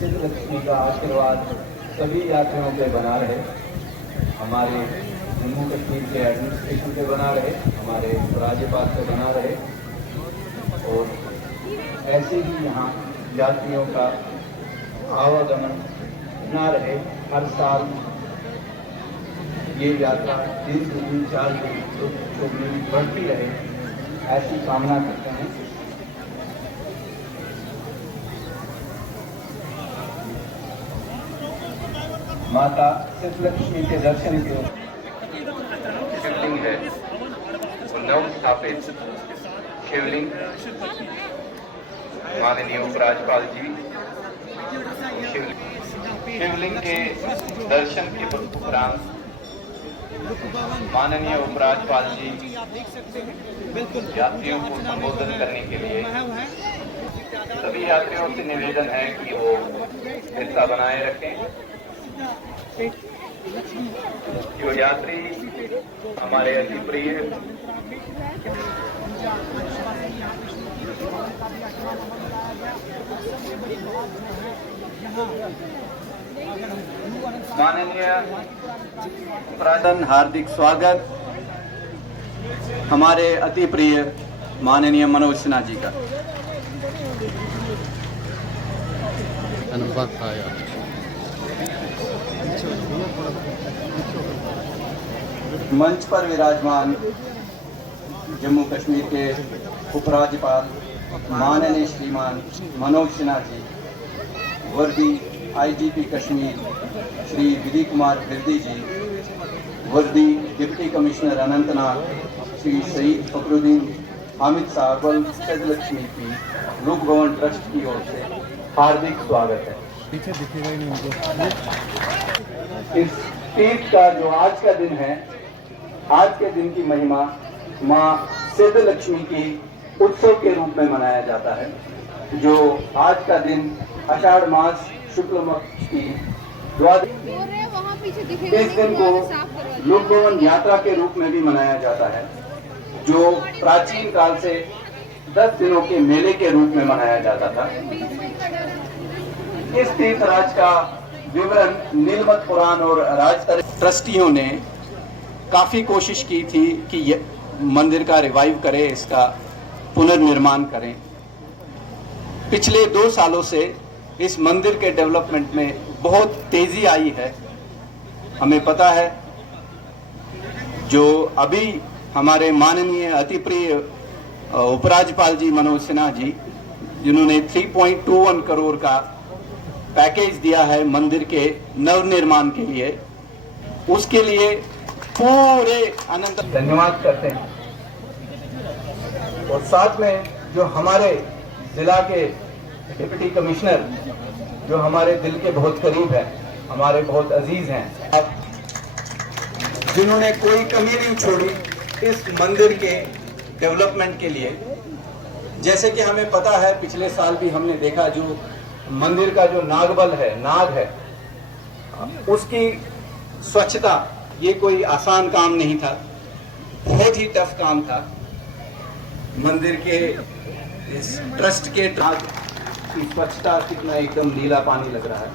सिद्ध लक्ष्मी का आशीर्वाद सभी यात्रियों पे बना रहे, हमारे जम्मू कश्मीर के एडमिनिस्ट्रेशन पे बना रहे, हमारे राज्यपाल पे बना रहे, और ऐसे ही यहाँ यात्रियों का आवागमन ना रहे। हर साल ये यात्रा 3 दिन 4 दिन बढ़ती रहे, ऐसी कामना करते हैं। माता सिद्ध लक्ष्मी के दर्शन के शिवलिंग है, वो नव स्थापित शिवलिंग माननीय उपराज्यपाल जी शिवलिंग के दर्शन के उपरांत माननीय उपराज्यपाल जी यात्रियों को संबोधन करने के लिए सभी यात्रियों से निवेदन है कि वो स्थिरता बनाए रखें। जो यात्री हमारे अति प्रिय माननीय हार्दिक स्वागत हमारे अति प्रिय माननीय मनोज सिन्हा जी का। मंच पर विराजमान जम्मू कश्मीर के उपराज्यपाल माननीय श्रीमान मनोज सिन्हा जी, वर्दी आईजीपी कश्मीर श्री विधि कुमार बिरदी जी, वर्दी डिप्टी कमिश्नर अनंतनाग श्री सईद फखरुद्दीन हामिद साहब, सिद्ध लक्ष्मी की लोक भवन ट्रस्ट की ओर से हार्दिक स्वागत है। पीछे दिखेगा ही नहीं मुझे। इस तीर्थ का जो आज का दिन है, आज के दिन की महिमा माँ सिद्ध लक्ष्मी की उत्सव के रूप में मनाया जाता है, जो आज का दिन आषाढ़ मास शुक्ल पक्ष की इस दिन को लोक भवन यात्रा के रूप में भी मनाया जाता है, जो प्राचीन काल से 10 दिनों के मेले के रूप में मनाया जाता था। इस तीर्थराज का विवरण नीलमत पुराण और राज ट्रस्टियों ने काफी कोशिश की थी कि मंदिर का रिवाइव करें, इसका पुनर्निर्माण करें। पिछले 2 सालों से इस मंदिर के डेवलपमेंट में बहुत तेजी आई है। हमें पता है जो अभी हमारे माननीय अति प्रिय उपराज्यपाल जी मनोज सिन्हा जी, जिन्होंने 3.21 करोड़ का पैकेज दिया है मंदिर के नवनिर्माण के लिए, उसके लिए पूरे अनंत धन्यवाद करते हैं। और साथ में जो हमारे जिला के डिप्टी कमिश्नर, जो हमारे दिल के बहुत करीब है, हमारे बहुत अजीज हैं, जिन्होंने कोई कमी नहीं छोड़ी इस मंदिर के डेवलपमेंट के लिए। जैसे कि हमें पता है, पिछले साल भी हमने देखा जो मंदिर का जो नागबल है, नाग है, उसकी स्वच्छता, ये कोई आसान काम नहीं था, बहुत ही टफ काम था। मंदिर के इस ट्रस्ट के नाग की स्वच्छता, कितना एकदम नीला पानी लग रहा है।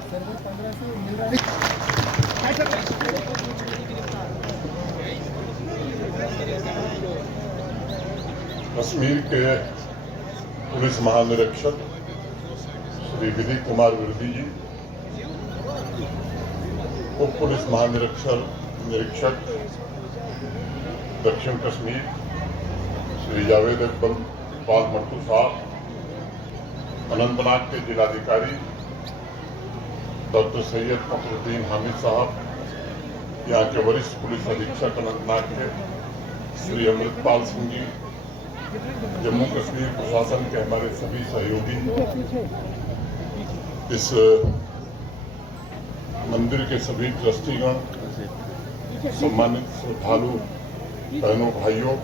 कश्मीर के पुलिस महानिरीक्षक श्री विधि कुमार बिरदी जी, उप पुलिस निरीक्षक दक्षिण कश्मीर श्री जावेद इकबाल मट्टू साहब, अनंतनाग के जिलाधिकारी डॉक्टर सैयद फखरुद्दीन हामिद साहब, यहाँ के वरिष्ठ पुलिस अधीक्षक अनंतनाग के श्री अमृतपाल सिंह जी, जम्मू कश्मीर प्रशासन के हमारे सभी सहयोगी, इस मंदिर के सभी ट्रस्टीगण, सम्मानित श्रद्धालु बहनों भाइयों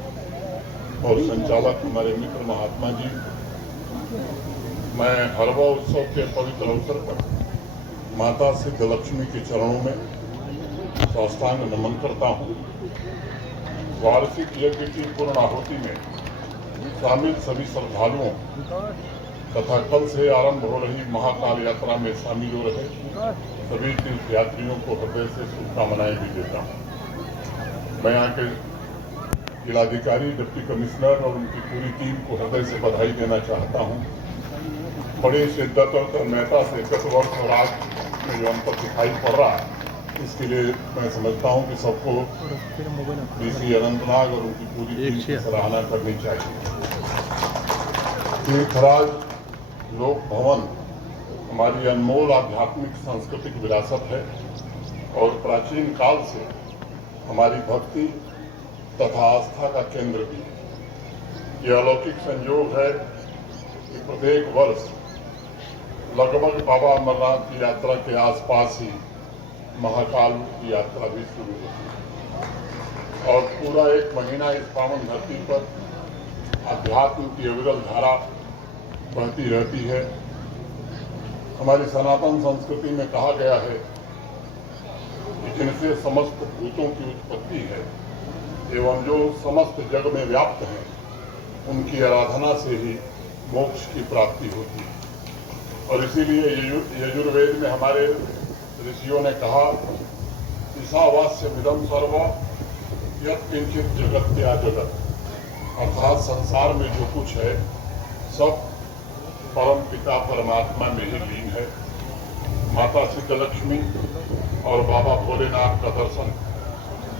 और संचालक हमारे मित्र महात्मा जी, मैं हरवा उत्सव के पवित्र अवसर पर माता सिद्ध लक्ष्मी के चरणों में साष्टांग नमन करता हूँ। वार्षिक यज्ञ की पूर्ण आहुति में शामिल सभी श्रद्धालुओं तथा कल से आरंभ हो रही महाकाल यात्रा में शामिल हो रहे सभी तीर्थ यात्रियों को हृदय से शुभकामनाएं भी देता हूँ। मैं यहाँ के जिलाधिकारी, डिप्टी कमिश्नर और उनकी पूरी टीम को हृदय से बधाई देना चाहता हूँ। बड़ी शिद्दत और तन्मयता से गत वर्ष और आज में जो अंतर दिखाई पड़ रहा है, इसके लिए मैं समझता हूँ कि सबको डीसी अनंतनाग और उनकी पूरी टीम की सराहना करनी चाहिए। तीर्थराज लोक भवन हमारी अनमोल आध्यात्मिक सांस्कृतिक विरासत है और प्राचीन काल से हमारी भक्ति तथा आस्था का केंद्र भी है। यह अलौकिक संयोग है कि प्रत्येक वर्ष लगभग बाबा अमरनाथ की यात्रा के आसपास ही महाकाल की यात्रा भी शुरू होती है और पूरा एक महीना इस पावन धरती पर अध्यात्म की अविरल धारा बहती रहती है। हमारी सनातन संस्कृति में कहा गया है कि जिनसे समस्त भूतों की उत्पत्ति है एवं जो समस्त जग में व्याप्त हैं, उनकी आराधना से ही मोक्ष की प्राप्ति होती है। और इसीलिए यजुर्वेद में हमारे ऋषियों ने कहा, ईशावास्य मिदं सर्व यत् किंचित जगत्या जगत, अर्थात संसार में जो कुछ है सब परम पिता परमात्मा में ही लीन है। माता सिद्धलक्ष्मी और बाबा भोलेनाथ का दर्शन,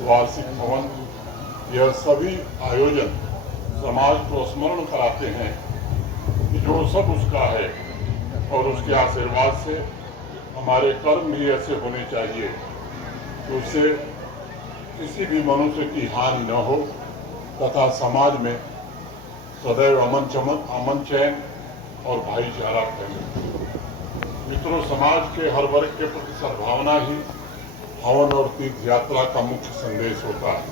वार्षिक हवन, यह सभी आयोजन समाज को स्मरण कराते हैं कि जो सब उसका है और उसके आशीर्वाद से हमारे कर्म भी ऐसे होने चाहिए कि उससे किसी भी मनुष्य की हानि न हो तथा समाज में सदैव अमन चैन और भाईचारा फैले। मित्रों, समाज के हर वर्ग के प्रति सद्भावना ही हवन और तीर्थ यात्रा का मुख्य संदेश होता है।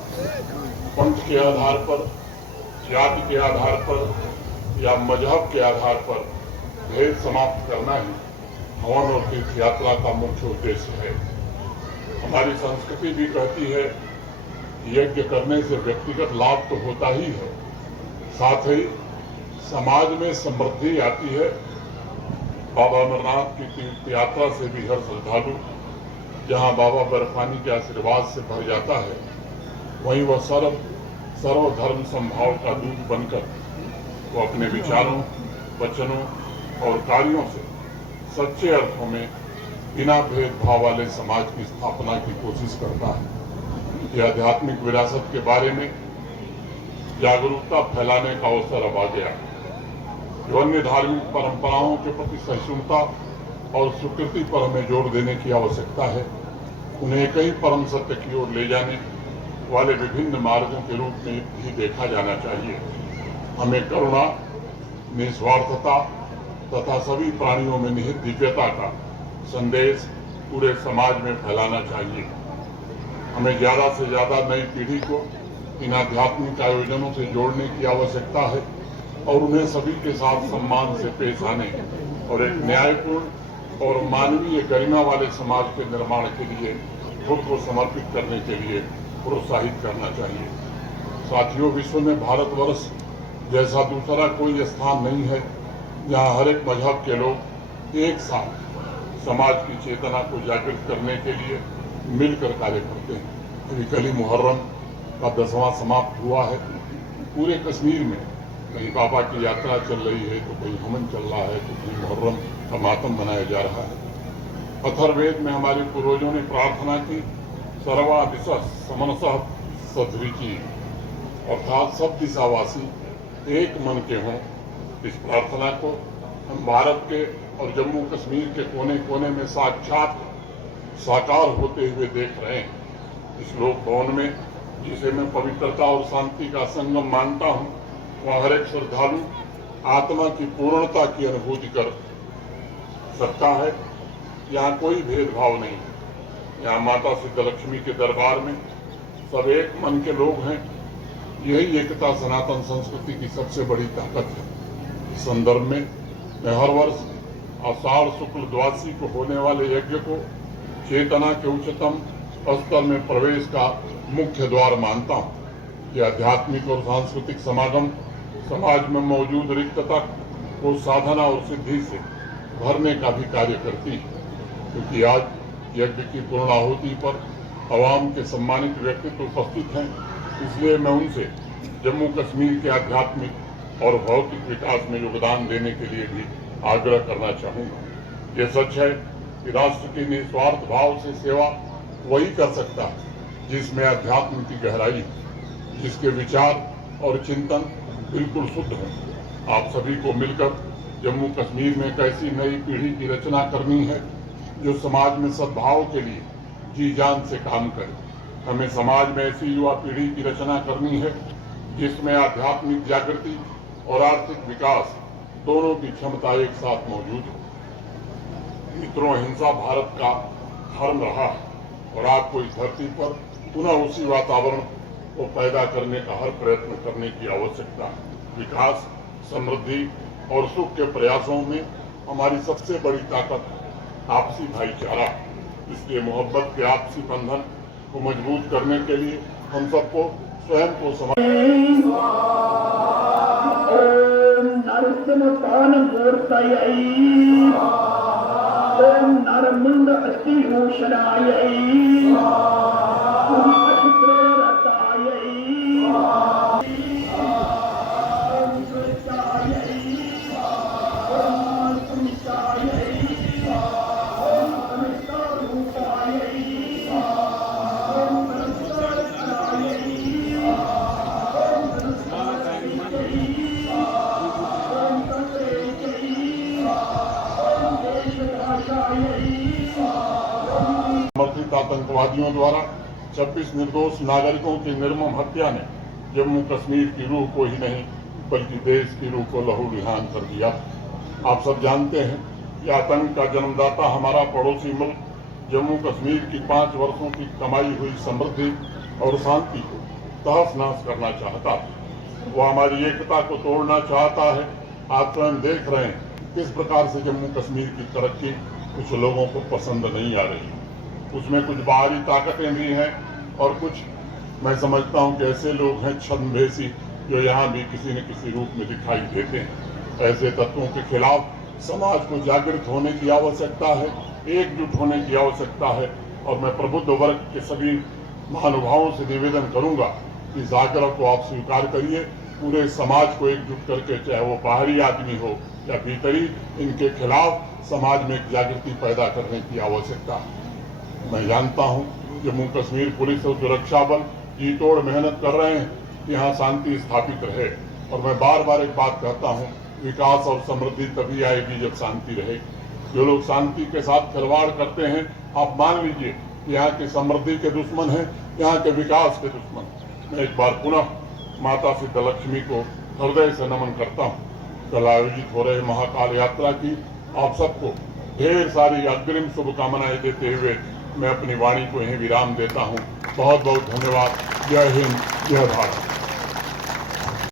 पंथ के आधार पर, जाति के आधार पर या मजहब के आधार पर भेद समाप्त करना ही हवन और तीर्थ यात्रा का मुख्य उद्देश्य है। हमारी संस्कृति भी कहती है यज्ञ करने से व्यक्तिगत लाभ तो होता ही है, साथ ही समाज में समृद्धि आती है। बाबा अमरनाथ की तीर्थ यात्रा से भी हर श्रद्धालु जहां बाबा बर्फानी के आशीर्वाद से भर जाता है, वहीं वह सर्वधर्म समभाव का दूत बनकर वो अपने विचारों, वचनों और कार्यों से सच्चे अर्थों में बिना भेदभाव वाले समाज की स्थापना की कोशिश करता है। यह आध्यात्मिक विरासत के बारे में जागरूकता फैलाने का अवसर अब आ गया। जो अन्य धार्मिक परंपराओं के प्रति सहिष्णुता और स्वीकृति पर हमें जोर देने की आवश्यकता है। उन्हें एक ही परम सत्य की ओर ले जाने वाले विभिन्न मार्गों के रूप में भी देखा जाना चाहिए। हमें करुणा, निस्वार्थता तथा सभी प्राणियों में निहित दिव्यता का संदेश पूरे समाज में फैलाना चाहिए। हमें ज्यादा से ज्यादा नई पीढ़ी को इन आध्यात्मिक आयोजनों से जोड़ने की आवश्यकता है और उन्हें सभी के साथ सम्मान से पेश आने और एक न्यायपूर्ण और मानवीय गरिमा वाले समाज के निर्माण के लिए खुद को समर्पित करने के लिए प्रोत्साहित करना चाहिए। साथियों, विश्व में भारतवर्ष जैसा दूसरा कोई स्थान नहीं है जहां हर एक मजहब के लोग एक साथ समाज की चेतना को जागृत करने के लिए मिलकर कार्य करते हैं। अभी कल ही मुहर्रम का 10वां समाप्त हुआ है। पूरे कश्मीर में कहीं बाबा की यात्रा चल रही है, तो कहीं हवन चल रहा है, तो कहीं मुहर्रम का मातम मनाया जा रहा है। अथर्ववेद में हमारे पूर्वजों ने प्रार्थना की, सर्वा दिशा समनसः सद्रुचि, अर्थात सब दिशावासी एक मन के हों। इस प्रार्थना को हम भारत के और जम्मू कश्मीर के कोने कोने में साक्षात साकार होते हुए देख रहे हैं। इस लोक भवन में, जिसे मैं पवित्रता और शांति का संगम मानता हूं, वहाँ हर एक श्रद्धालु आत्मा की पूर्णता की अनुभूति कर सकता है। यहाँ कोई भेदभाव नहीं है। यहाँ माता सिद्धलक्ष्मी के दरबार में सब एक मन के लोग हैं। यही एकता सनातन संस्कृति की सबसे बड़ी ताकत है। इस संदर्भ में मैं हर वर्ष आषाढ़ शुक्ल द्वादशी को होने वाले यज्ञ को चेतना के उच्चतम स्तर में प्रवेश का मुख्य द्वार मानता हूँ। यह आध्यात्मिक और सांस्कृतिक समागम समाज में मौजूद रिक्तता वो साधना और सिद्धि से भरने का भी कार्य करती है। क्योंकि आज यज्ञ की पूर्णाहुति पर अवाम के सम्मानित व्यक्तित्व उपस्थित हैं, इसलिए मैं उनसे जम्मू कश्मीर के आध्यात्मिक और भौतिक विकास में योगदान देने के लिए भी आग्रह करना चाहूँगा। ये सच है कि राष्ट्र की निस्वार्थ भाव से सेवा वही कर सकता है जिसमें अध्यात्म की गहराई हो, जिसके विचार और चिंतन बिल्कुल शुद्ध हो। आप सभी को मिलकर जम्मू कश्मीर में एक ऐसी नई पीढ़ी की रचना करनी है जो समाज में सद्भाव के लिए जी जान से काम करे। हमें समाज में ऐसी युवा पीढ़ी की रचना करनी है जिसमें आध्यात्मिक जागृति और आर्थिक विकास दोनों की क्षमता एक साथ मौजूद हो। मित्रों, हिंसा भारत का धर्म रहा है और आपको इस धरती पर पुनः उसी वातावरण को पैदा करने का हर प्रयत्न करने की आवश्यकता है। विकास, समृद्धि और सुख के प्रयासों में हमारी सबसे बड़ी ताकत आपसी भाईचारा। इसलिए मोहब्बत के आपसी बंधन को मजबूत करने के लिए हम सबको स्वयं को समर्थित आतंकवादियों द्वारा 26 निर्दोष नागरिकों की निर्मम हत्या ने जम्मू कश्मीर की रूह को ही नहीं बल्कि देश की रूह को लहूलुहान कर दिया। आप सब जानते हैं कि आतंक का जन्मदाता हमारा पड़ोसी मुल्क जम्मू कश्मीर की 5 वर्षों की कमाई हुई समृद्धि और शांति को तहस नहस करना चाहता है। वो हमारी एकता को तोड़ना चाहता है। आप स्वयं देख रहे हैं किस प्रकार से जम्मू कश्मीर की तरक्की कुछ लोगों को पसंद नहीं आ रही। उसमें कुछ बाहरी ताकतें भी हैं और कुछ मैं समझता हूं कि ऐसे लोग हैं छद्मवेशी जो यहाँ भी किसी न किसी रूप में दिखाई देते हैं। ऐसे तत्वों के खिलाफ समाज को जागृत होने की आवश्यकता है, एकजुट होने की आवश्यकता है। और मैं प्रबुद्ध वर्ग के सभी महानुभावों से निवेदन करूंगा कि इस आग्रह को आप स्वीकार करिए। पूरे समाज को एकजुट करके, चाहे वो बाहरी आदमी हो या भीतरी, इनके खिलाफ समाज में एक जागृति पैदा करने की आवश्यकता है। मैं जानता हूं जम्मू कश्मीर पुलिस और सुरक्षा बल जी तोड़ मेहनत कर रहे हैं कि यहाँ शांति स्थापित रहे। और मैं बार बार एक बात कहता हूं, विकास और समृद्धि तभी आएगी जब शांति रहेगी। जो लोग शांति के साथ खिलवाड़ करते हैं, आप मान लीजिए कि यहाँ की समृद्धि के दुश्मन हैं, यहाँ के विकास के दुश्मन। मैं एक बार पुनः माता सिद्धलक्ष्मी को हृदय से नमन करता हूँ। कल आयोजित हो रहे महाकाल यात्रा की आप सबको ढेर सारी अग्रिम शुभकामनाएं देते हुए मैं अपनी वाणी को यहीं विराम देता हूँ। बहुत बहुत धन्यवाद। जय हिंद, जय भारत।